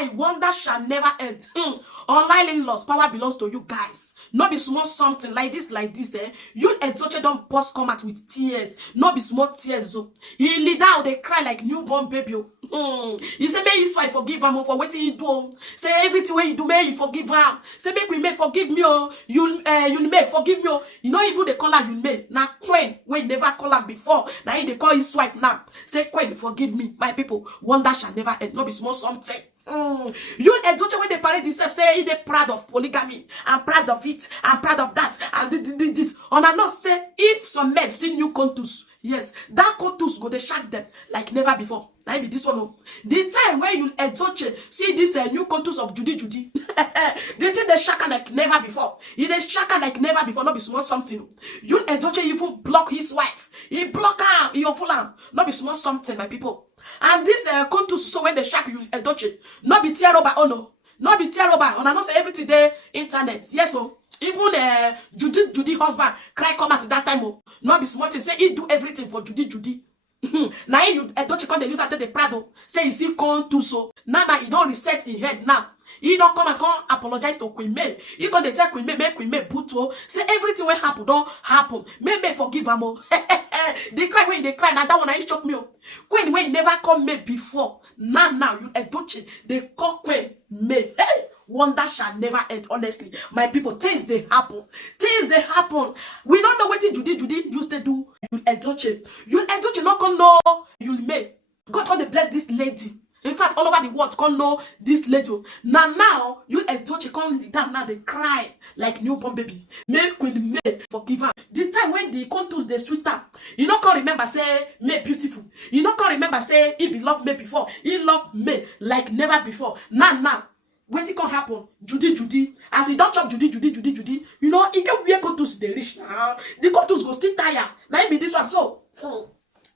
Chai, wonder shall never end. Online in-laws, power belongs to you guys. Not be small something like this, eh? Yul Edochie don't burst come out with tears. Not be small tears. He lay down, they cry like newborn baby. He say, may his wife forgive him for what he do. Say everything when you do, may you forgive him. Say, make we may forgive me, you may forgive me. You know, even they call her you may. Now, Queen, when you never call her before, now they call his wife now. Say, Queen, forgive me, my people. Wonder shall never end. Not be small something. Yul Edochie, when they parade themselves, say they proud of polygamy. I'm proud of it. I'm proud of that. And this. And I not say if some men see new contours, yes, that contours go they shock them like never before. That be this one. The time where Yul Edochie see this new contours of Judy, they think they shock like never before. He they shock like never before. Not be small something. Yul Edochie even block his wife. He block her. He full am. Not be small something, my people. And this contours, so when they shock Yul Edochie, not be tear over, oh no, not be tear over. And I know say everything there internet, yes, so even Judy husband cry come at that time, oh, not be smart say he do everything for Judy. Now Yul Edochie come they use that the Prado say he see contours, so now he don't reset in head now. He don't come and come apologize to Queen May. He come they tell Queen May, make Queen May buto. Say everything will happen, don't happen. May forgive him. They cry when they cry. Now that one I shock me. Queen May never come May before. Now Yul Edochie they call Queen May. Hey, wonder shall never end. Honestly, my people, things they happen. Things they happen. We don't know what Judy used to do. Yul Edochie not gonna know Yul May. God gonna bless this lady. In fact, all over the world can't know this lady. Now, Yul Edochie can't lead down. Now they cry like newborn baby. Make Queen May forgive her. The time when the contours they sweet up, you not can remember say May beautiful. You not can remember say he be loved May before. He loved May like never before. Now. When it can happen, Judy, as he don't chop Judy, you know, he get weird contours they reach now. The contours go still tire. Now it be this one so.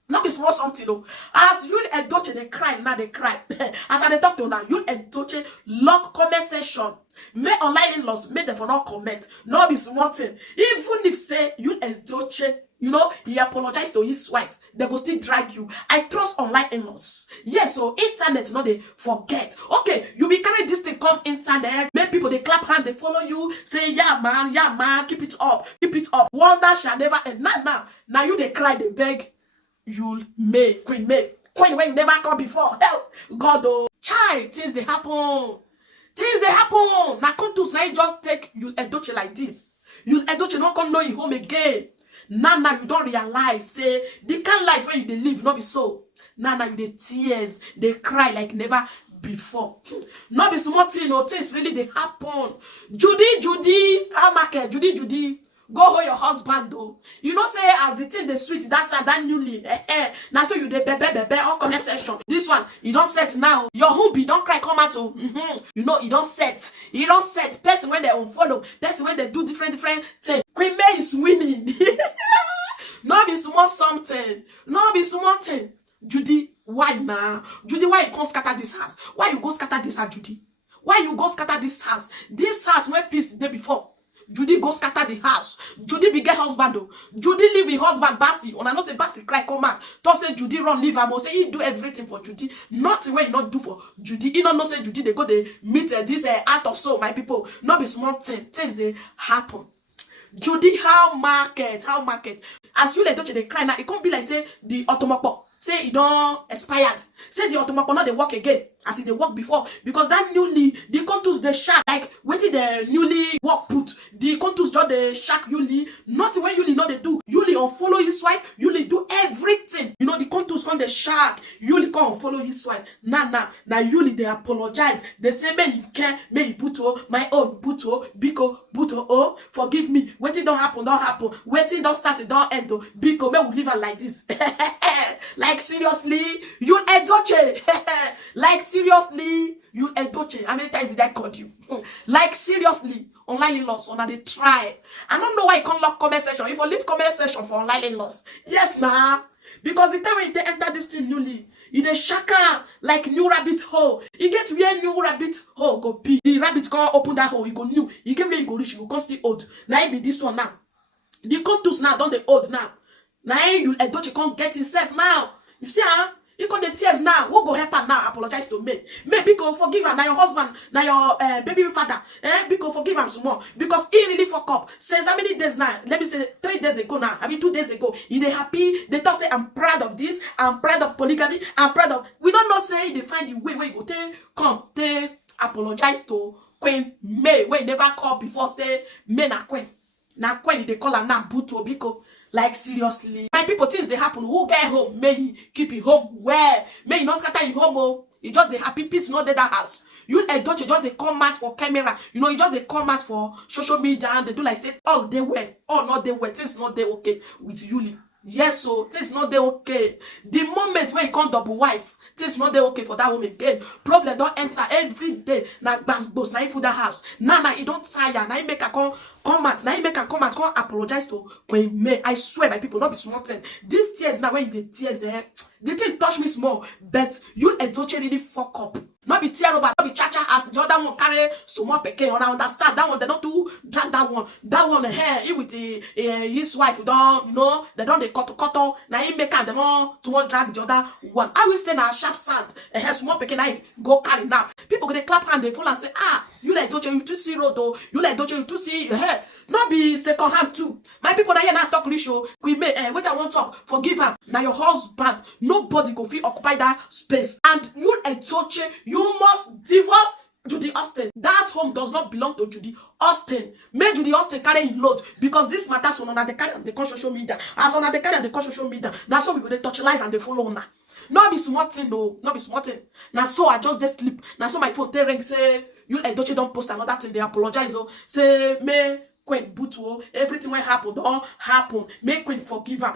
Not be small something though. As Yul Edochie they cry, now they cry. As I talk to now, Yul Edochie lock comment section. May online in-laws, make them for not comment. Not be small thing. Even if say Yul Edochie, you know, he apologized to his wife, they go still drag you. I trust online in-laws. Yes, so internet, no, they forget. Okay, you be carry this thing come internet, make people they clap hand, they follow you, say, yeah man, keep it up. Wonder shall never end. Now you they cry, they beg. Yul May, Queen when you never come before. Hell, God, oh, child, things they happen. Now contours, now you just take Yul Edochie like this. Yul Edochie not gonna know you home again. Now you don't realize, say, the kind of life when you live, not be so. Now you the tears, they cry like never before. Not be small thing, no things really they happen. Judy, how market, Judy. Go hold your husband though. You know say as the thing they sweet that time that newly. Now so you the bebe all comment section. This one you don't set now. Your hubby don't cry come out to. You know you don't set. You don't set. Person when they unfollow. Person when they do different things. Queen May is winning. No be small something. No be small thing. Judy, why now? Judy, why you go scatter this house? Why you go scatter this house, Judy? Why you go scatter this house? This house where peace the day before. Judy go scatter the house. Judy be get husband though. Judy leave the husband Basti. And I know say Basti cry come out. Don't say Judy run leave him. Say he do everything for Judy. Nothing when you not do for Judy. He don't know say Judy they go they meet this art or so my people. Not be small things they happen. Judy how market. As Yul Edochie they cry now. It can't be like say the Otomopo. Say it don't expired. Say the Otomopo not they work again as if they work before. Because that newly the contours they shark like waiting the newly work put. The contours just the shark Yuli. Not when Yuli not they do. Yuli unfollow his wife. Yuli do everything. You know the contours come the shark. Yuli come unfollow his wife. Now Yuli they apologize. They say may you care, may you buto, my own buto, biko, buto, oh, forgive me. Waiting don't happen. Waiting don't start, it don't end. Biko, may we live her like this. Like seriously, Yul Edochie. Like seriously, Yul Edochie. How many times did I call you? Like seriously, online in-laws, on they try. I don't know why you can't lock comment section. If you leave comment section for online in-laws, yes, nah. Because the time when they enter this thing newly, in a shaka like new rabbit hole. You get where new rabbit hole go be. The rabbit can't open that hole. You go new. You get where you go rich. You go constantly old. Now it be this one now. The contours now don't they old now. Now Yul Edochie can't get himself now. You see, You got the tears now. Who go help her now? Apologize to me. Maybe go forgive her. Now your husband, now your baby father. Because forgive him some more. Because he really fuck up. Since how many days now? Let me say 3 days ago now. I mean 2 days ago. He they happy. They talk say I'm proud of this. I'm proud of polygamy. I'm proud of. We don't know say they find the way where you go. They apologize to Queen May. Where never call before say May na Queen. Na Queen they call her now Buto Biko. Like seriously, my people, things they happen. Who get home? May you keep it home. Where? May you not scatter your home. Oh, you just the happy peace, not that house. You Edochie just they come out for camera. You know, you just they come out for social media and they do like say, oh they well, oh not they well. Things not they okay with Yuli. Yes, so things not they okay. The moment when you come double wife, things not they okay for that woman again. Problem don't enter every day. Now boss, now for that house. Now you don't tire. Now you make a come out. Now you make a come out. Come apologize to when May. I swear, my people, not be small thing. These tears now when the tears the thing touch me small, but you Edochie really fuck up. Not be tear over, not be cha-cha as the other one carry so much peke. I understand that one, they don't do drag that one. That one, he with his wife, don't, you know, they don't they cut. Now he make her, they don't to want drag the other one. I will stay now sharp sand, and small peke, now go carry now. People go they clap hand, they fall and say, ah, you like Edochie, you to see road, though. You like Edochie, you to see your hair. Not be second hand too. My people that here now talk show. We may wait I won't talk. Forgive her. Now your husband. Nobody go feel occupy that space. And you Edochie, you must divorce JudyAustin. That home does not belong to JudyAustin. May JudyAustin carry in load because this matters on the carry and the social media. As on the carry and the social media. Now so we go they touch lies and they follow now. Not be smart thing no. Not be smart thing. Now so I just they sleep. Now so my phone they ring say you Edochie don't post another thing. They apologize. Oh say May Queen Butuo, everything will happen, don't happen. Make Queen forgive her.